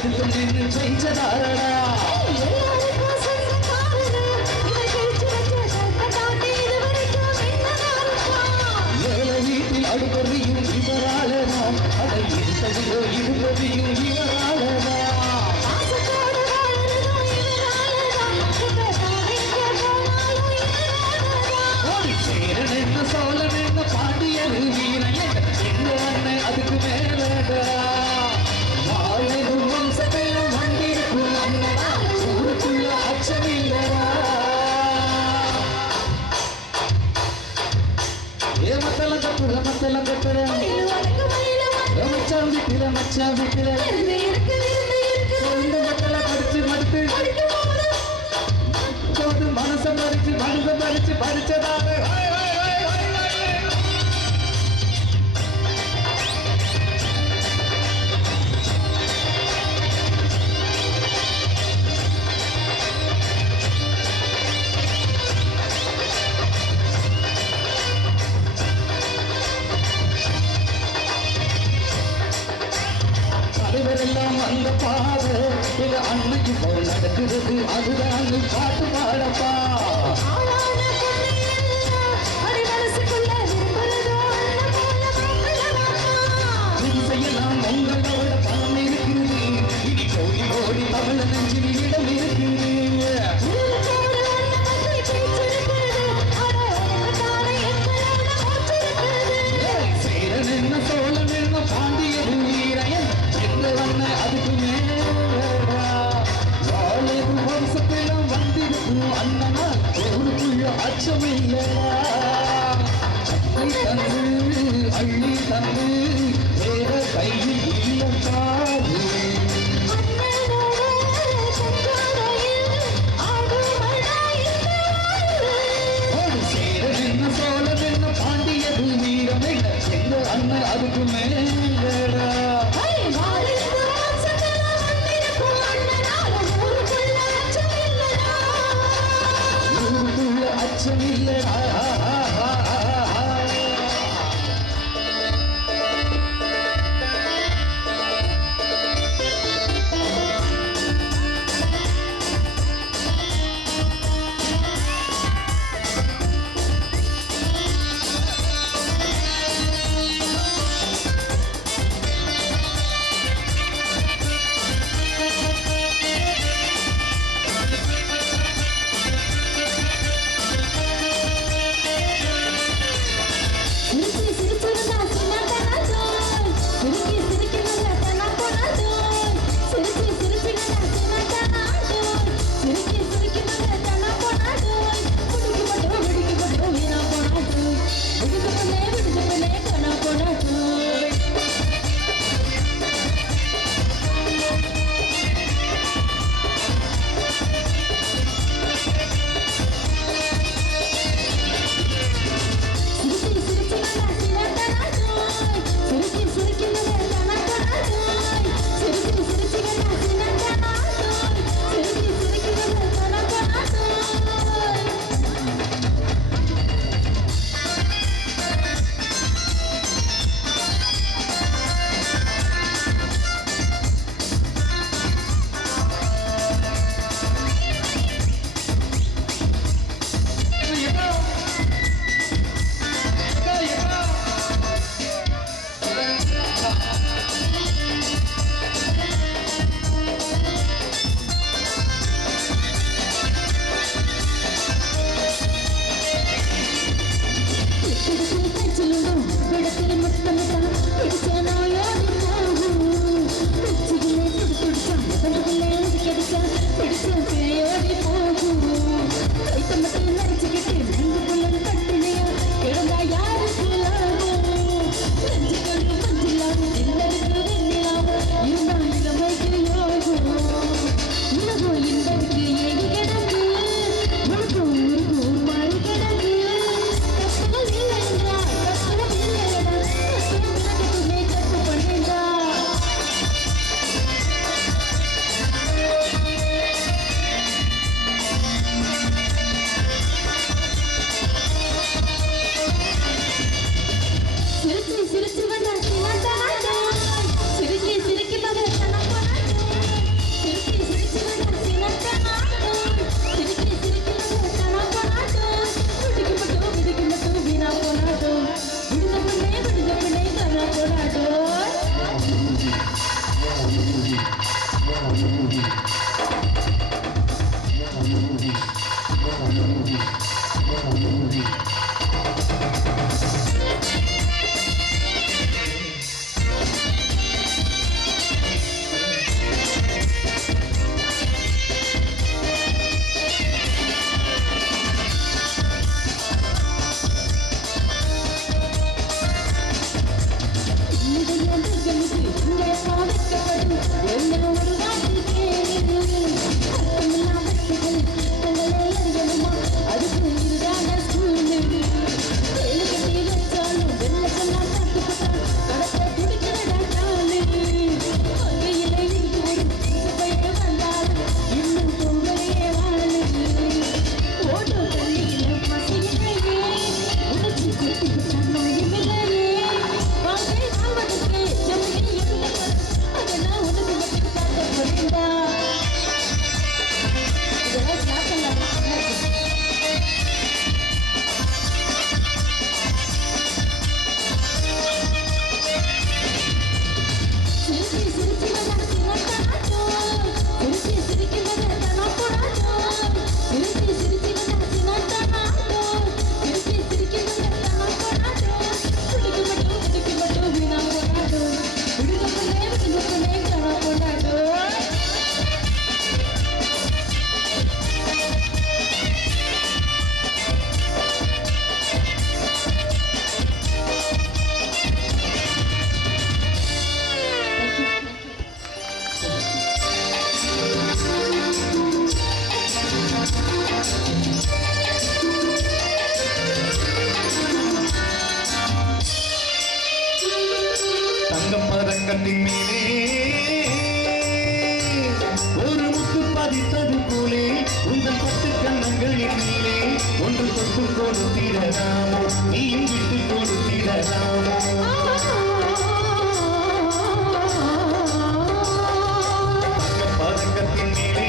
కొడుకు నిన్ను పెంచదారడా అడుపరిயும் ఇవరాలనా அதை இருப்பதிலோ இருப்பதியும் வீட்டுல குழந்தை மக்களை படிச்சு மடுத்து மனசை படிச்சு மனசை படிச்சு படிச்சதாக காக்கிறது அதுதான் பாட்டு பாடப்பா sabe comer. Sayın Kanakon'a Thank you. கொடுத்திடலாமோ நீயும் விட்டு கொடுத்திடலாமோ பதக்கத்தின் மேலே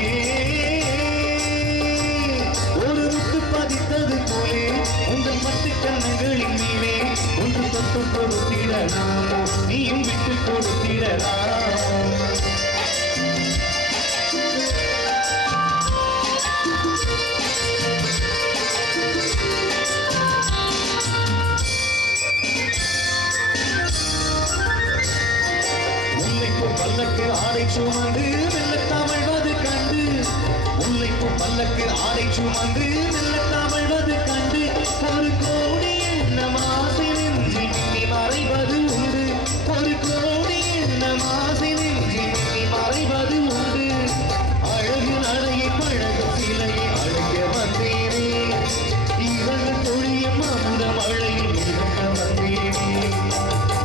ஒரு சுமந்து சுமந்து வெள்ளத்தாமழ்வது கண்டு. முல்லைப்பூ பல்லக்கு ஆடை சுமந்து வெள்ளத்தாமழ்வது கண்டு. ஒரு கோடி எண்ணம் ஆசை நெஞ்சில் மின்னி மறைவது உண்டு. ஒரு கோடி எண்ணம் ஆசை நெஞ்சில் மின்னி மறைவது உண்டு. அழகு நடையை பழகும் சிலையை அழைக்க வந்தேனே. இவள் தொழிய அமுத மழையில் வந்தேனே.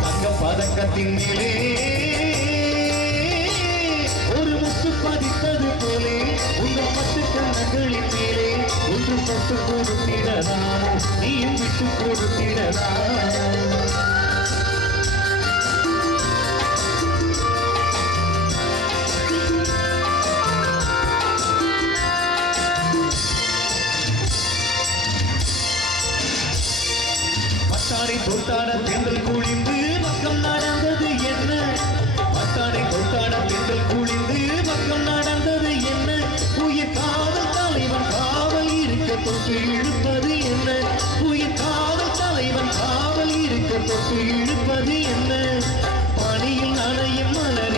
தங்க பதக்கத்தின் மேலே தொட்டு இழுப்பது என்ன? உயிர் காவல் தலைவன் காவல் இருக்க தொட்டு இழுப்பது என்ன? பணியில் அணையும் மலர்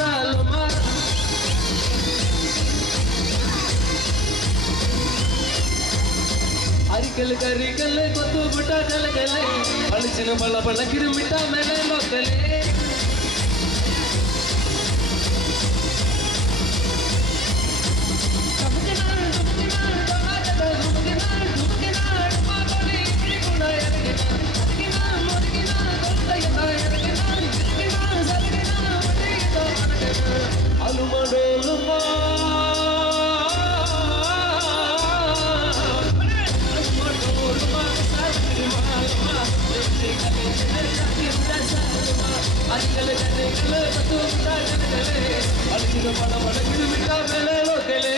Salomar. అరికలు కరికలే కొత్త బుట్ట కలకలే అలిచిన బల బల కిరిమిట మెలే మొక్కలే அலுமடோலுமா அடிக்கல கதைகளை பத்து விட்டா கதைகளே அடிக்கிற படம் அடக்கிடு விட்டா மேலே லோக்கலே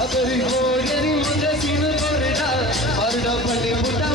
Every morning, I'm just in a corridor. I'm not going to